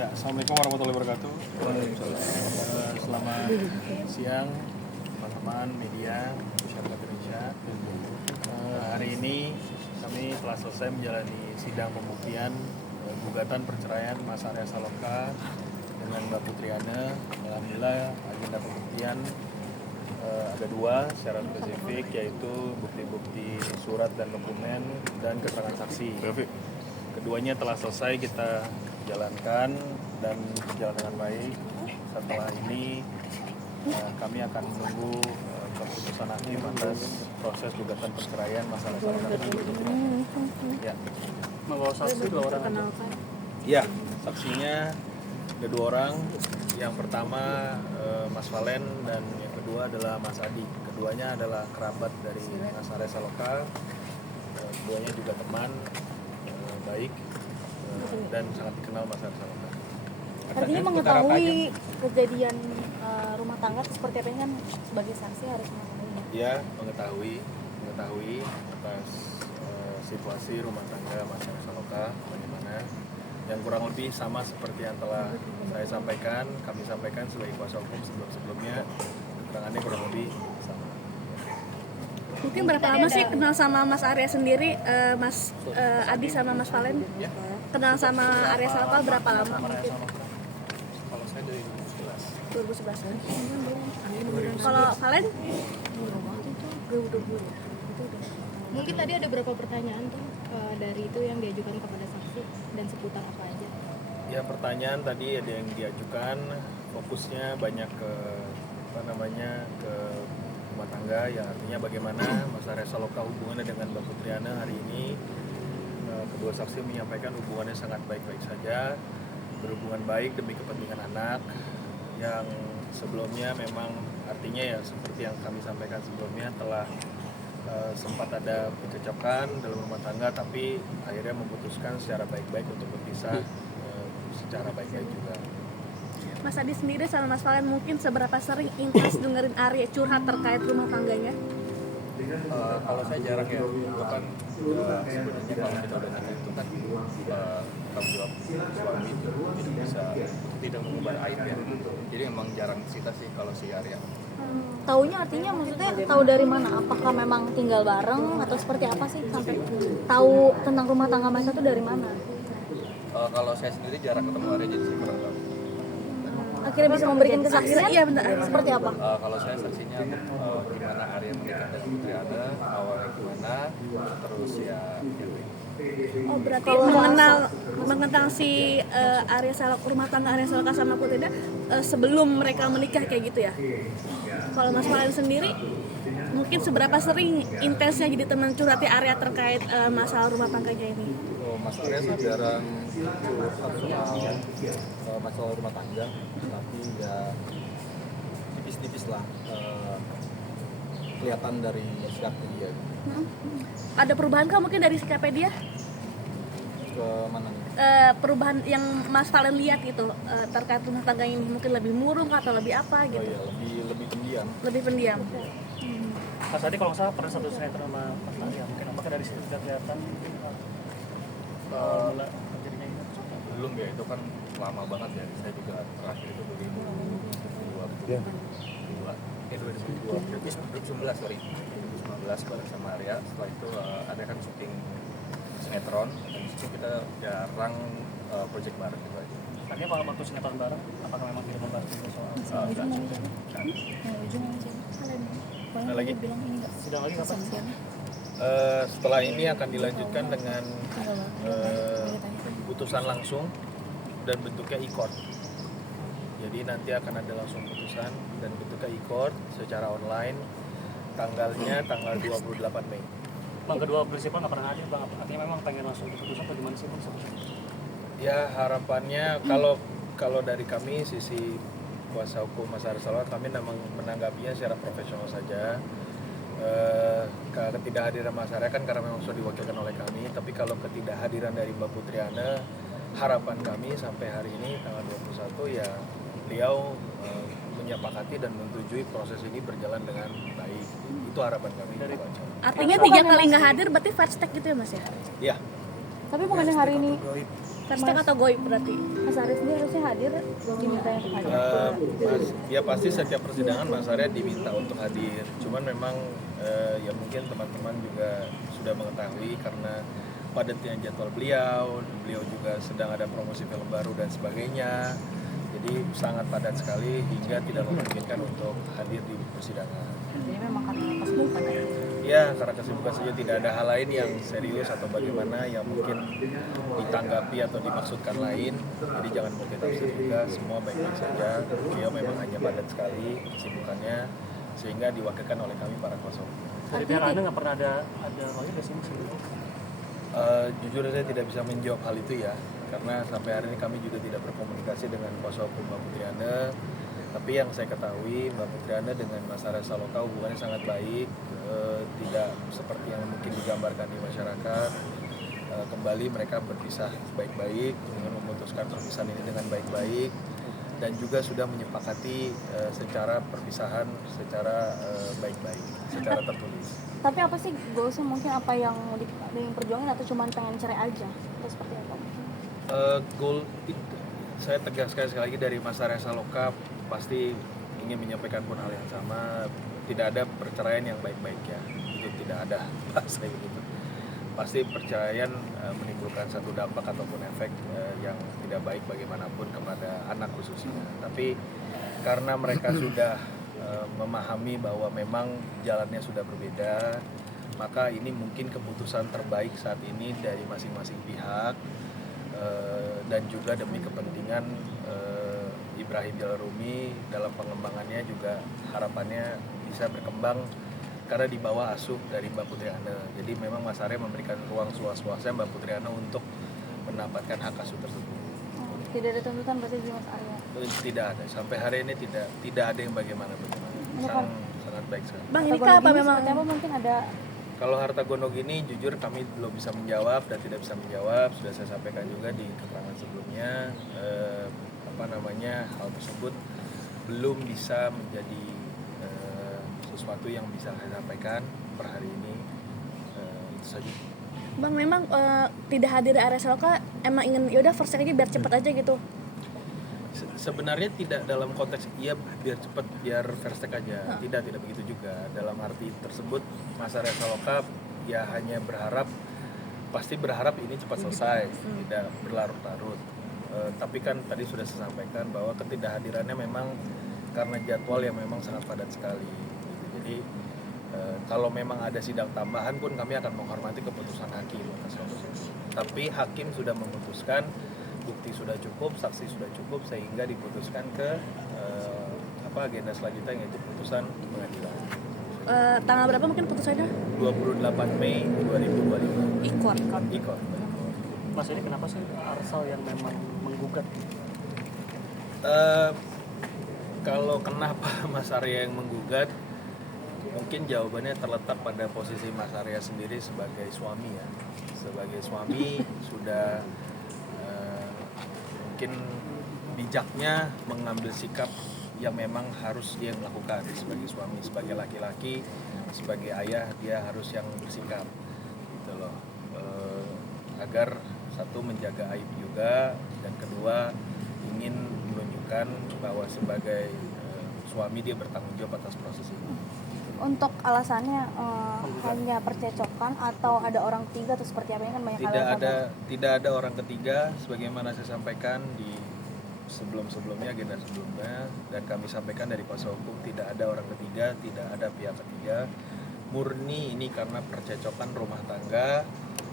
Ya, Assalamualaikum warahmatullahi wabarakatuh. Selamat siang teman-teman media masyarakat Indonesia. Hari ini kami telah selesai menjalani sidang pembuktian gugatan perceraian Mas Arya Saloka dengan Mbak Putriana. Alhamdulillah agenda pembuktian ada dua secara spesifik, yaitu bukti-bukti surat dan dokumen dan keterangan saksi. Keduanya telah selesai kita jalankan dan berjalan dengan baik. Setelah ini kami akan menunggu keputusan hakim atas proses gugatan perceraian masalah ya. Membawa saksi dua orang aja. Ya, saksinya ada dua orang. Yang pertama Mas Valen dan yang kedua adalah Mas Adi. Keduanya adalah kerabat dari Mas Arya Saloka. Keduanya juga teman baik dan sangat dikenal Mas Arya Saloka. Artinya mengetahui kejadian rumah tangga seperti apa ini kan sebagai saksi harus mengetahui. Ya, mengetahui atas situasi rumah tangga Mas Arya Saloka bagaimana, yang kurang lebih sama seperti yang telah saya sampaikan, kami sampaikan sebagai kuasa hukum sebelum-sebelumnya, keterangannya kurang lebih sama. Mungkin berapa lama sih kenal sama Mas Arya sendiri, Mas Adi sama Mas Valen? Ya. Kenal sama Arya Saloka berapa lama mungkin? Kalau saya dari 2011. Kalau Valen? 2020. Mungkin tadi ada beberapa pertanyaan tuh dari itu yang diajukan kepada saksi dan seputar apa aja? Ya, pertanyaan tadi ada yang diajukan, fokusnya banyak ke ke rumah tangga, ya artinya bagaimana Mas Arya Saloka hubungannya dengan Mbak Putriana hari ini. Kedua saksi menyampaikan hubungannya sangat baik-baik saja, berhubungan baik demi kepentingan anak, yang sebelumnya memang artinya ya seperti yang kami sampaikan sebelumnya telah sempat ada pencocokan dalam rumah tangga, tapi akhirnya memutuskan secara baik-baik untuk berpisah secara baik-baik juga. Mas Adi sendiri sama Mas Valen mungkin seberapa sering intens dengerin Arya curhat terkait rumah tangganya? Kalau saya jarang ya, itu kan sebenarnya kalau kita udah nikah itu kan tanggung jawab suami, jadi bisa tidak mengubah aib ya. Jadi emang jarang cerita sih kalau si Arya. Taunya artinya maksudnya tahu dari mana? Apakah memang tinggal bareng atau seperti apa sih sampai tahu tentang rumah tangga mereka itu dari mana? Kalau saya sendiri jarang ketemu Arya, jadi saya kurang tahu. Akhirnya bisa memberikan kesaksian? Iya benar. Seperti apa? Kalau saya saksinya gimana Arya menikah dengan Putriana, awalnya gimana, terus ya. Oh berarti mengenal si Arya Saloka, rumah tangga Arya Saloka sama Putriana sebelum mereka menikah kayak gitu ya? Kalau Mas Valen sendiri mungkin seberapa sering intensnya jadi teman curhati Arya terkait masalah rumah tangganya ini? Mas Arya sih jarang curhat soal masalah rumah tangga, tapi ya tipis-tipis lah kelihatan dari sikapnya dia. Ada perubahan kah mungkin dari sikapnya dia? Ke mana nih? Perubahan yang Mas Valen lihat gitu terkait rumah tangga ini mungkin lebih murung atau lebih apa gitu? Oh iya, lebih pendiam. Lebih pendiam. Mas Adi kalau nggak salah pernah satu sinetron sama Mas Arya, mungkin apakah dari situ sudah kelihatan mulai terjadinya ini? Belum ya, itu kan lama banget ya. Saya juga terakhir itu 2019 bareng sama Arya. Setelah itu ada kan syuting sinetron, dan disitu kita jarang project bareng gitu aja. Artinya kalau waktu sinetron bareng, apakah memang tidak membahas soal Ada lagi? sidang lagi kapan? Setelah ini akan dilanjutkan dengan putusan langsung dan bentuknya e-court. Jadi nanti akan ada langsung putusan dan bentuknya e-court secara online. Tanggalnya tanggal 28 Mei. Bang, kedua prinsipal nggak pernah hadir, Bang. Artinya memang pengen langsung diputuskan atau gimana sih, Bang? Ya, harapannya kalau dari kami sisi kuasa hukum Mas Arya Saloka, kami memang menanggapinya secara profesional saja. Ketidakhadiran Mas Arya kan karena memang sudah diwakilkan oleh kami, tapi kalau ketidakhadiran dari Mbak Putriana, harapan kami sampai hari ini tanggal 21 ya beliau menyepakati dan menyetujui proses ini berjalan dengan baik. Itu harapan kami. Artinya 3 kali nggak hadir berarti fast track gitu ya Mas ya? Ya. Tapi mengenai hari ini first take atau goib berarti? Mas Aris sendiri harusnya hadir, diminta untuk hadir. Ya pasti setiap persidangan Mas Arya diminta untuk hadir. Cuman memang ya mungkin teman-teman juga sudah mengetahui karena padatnya jadwal beliau juga sedang ada promosi film baru dan sebagainya. Jadi sangat padat sekali hingga tidak memungkinkan untuk hadir di persidangan. Jadi memang karena kesibukan ya. Ya, karena kesibukan saja, tidak ada hal lain yang serius atau bagaimana yang mungkin ditanggapi atau dimaksudkan lain. Jadi jangan mungkin tafsir juga, semua baik-baik saja. Beliau memang hanya padat sekali kesibukannya sehingga diwakilkan oleh kami para kuasa hukum. Dari pihak Anda nggak pernah ada lagi ke sini sebelumnya? Jujur saya tidak bisa menjawab hal itu ya, karena sampai hari ini kami juga tidak berkomunikasi dengan kuasa hukum Mbak Putri Anda. Tapi yang saya ketahui Mbak Putri Anda dengan Mas Arya Saloka hubungannya sangat baik, tidak seperti yang mungkin digambarkan di masyarakat. Kembali mereka berpisah baik-baik dengan memutuskan perpisahan ini dengan baik-baik dan juga sudah menyepakati secara perpisahan secara baik-baik, secara tertulis. Tapi apa sih goalsnya, mungkin apa yang mau diperjuangin atau cuma pengen cerai aja atau seperti apa? Goal saya tegaskan sekali lagi dari Mas Arya Saloka pasti ingin menyampaikan pun hal yang sama, tidak ada perceraian yang baik-baik ya, itu tidak ada bahasa begitu. Pasti perceraian menimbulkan satu dampak ataupun efek yang tidak baik bagaimanapun kepada anak khususnya. Tapi karena mereka sudah memahami bahwa memang jalannya sudah berbeda, maka ini mungkin keputusan terbaik saat ini dari masing-masing pihak dan juga demi kepentingan Ibrahim Jalal Rumi dalam pengembangannya juga harapannya bisa berkembang karena di bawah asuh dari Mbak Putri Anda. Jadi memang Mas Arya memberikan ruang seluas-luasnya Mbak Putri Anda untuk mendapatkan hak asuh tersebut. Tidak ada tuntutan berarti di Mas Arya? Tidak ada, sampai hari ini tidak ada yang bagaimana. Sangat baik sekali. Bang, ini kah apa memang? Apa mungkin ada? Kalau harta gondok ini jujur kami belum bisa menjawab dan tidak bisa menjawab. Sudah saya sampaikan juga di keterangan sebelumnya, hal tersebut belum bisa menjadi sesuatu yang bisa saya sampaikan per hari ini. Itu saja. Bang, memang tidak hadir di Arya Saloka emang ingin yaudah first take aja biar cepet aja gitu? Sebenarnya tidak dalam konteks iya biar cepat biar first take aja, tidak begitu juga. Dalam arti tersebut Mas Arya Saloka ya hanya pasti berharap ini cepat selesai, tidak berlarut-larut. Tapi kan tadi sudah saya sampaikan bahwa ketidakhadirannya memang karena jadwal yang memang sangat padat sekali. Jadi kalau memang ada sidang tambahan pun kami akan menghormati keputusan hakim. Tapi hakim sudah memutuskan, bukti sudah cukup, saksi sudah cukup sehingga diputuskan ke agenda selanjutnya yaitu putusan pengadilan. Tanggal berapa mungkin putusannya? 28 Mei 2025. Ikor. Mas, ini kenapa sih Arsal yang memang menggugat? Kalau kenapa Mas Arya yang menggugat, mungkin jawabannya terletak pada posisi Mas Arya sendiri sebagai suami ya. Sebagai suami sudah mungkin bijaknya mengambil sikap yang memang harus dia lakukan sebagai suami, sebagai laki-laki, sebagai ayah dia harus yang bersikap gitu loh, agar satu menjaga aib juga dan kedua ingin menunjukkan bahwa sebagai suami dia bertanggung jawab atas proses ini. Untuk alasannya hanya percecokan atau ada orang ketiga atau seperti apa, ini kan banyak Tidak ada orang ketiga sebagaimana saya sampaikan di sebelumnya agenda sebelumnya dan kami sampaikan dari kuasa hukum, tidak ada orang ketiga, tidak ada pihak ketiga. Murni ini karena percecokan rumah tangga,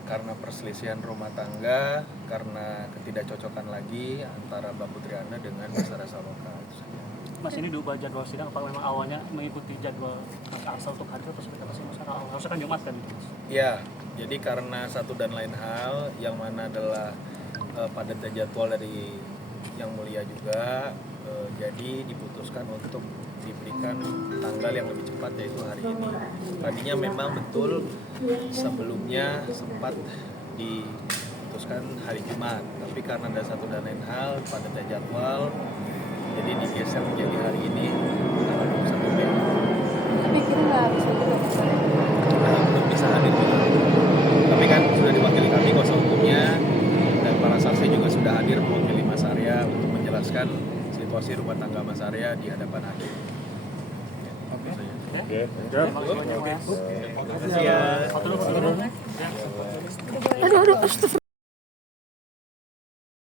karena perselisihan rumah tangga, karena ketidakcocokan lagi antara Mbak Putri Anda dengan Mas Arya Saloka. Mas, ini diubah jadwal sidang apa memang awalnya mengikuti jadwal Arsal untuk hadir atau seperti apa sih Mas? Harusnya kan Jumat kan? Ya, jadi karena satu dan lain hal yang mana adalah padatnya jadwal dari Yang Mulia juga, jadi diputuskan untuk diberikan tanggal yang lebih cepat yaitu hari ini. Tadinya memang betul sebelumnya sempat diputuskan hari Jumat, tapi karena ada satu dan lain hal padatnya jadwal, jadi digeser menjadi hari ini tanggal 21 Mei. Tapi kita nggak bisa gitu. Belum bisa hadir juga. Tapi kan sudah diwakili kami kuasa hukumnya dan para saksi juga menjelaskan situasi rumah tangga Mas Arya di hadapan hakim. Oke. Terima kasih ya. Foto dulu. Aduh, astagfirullah.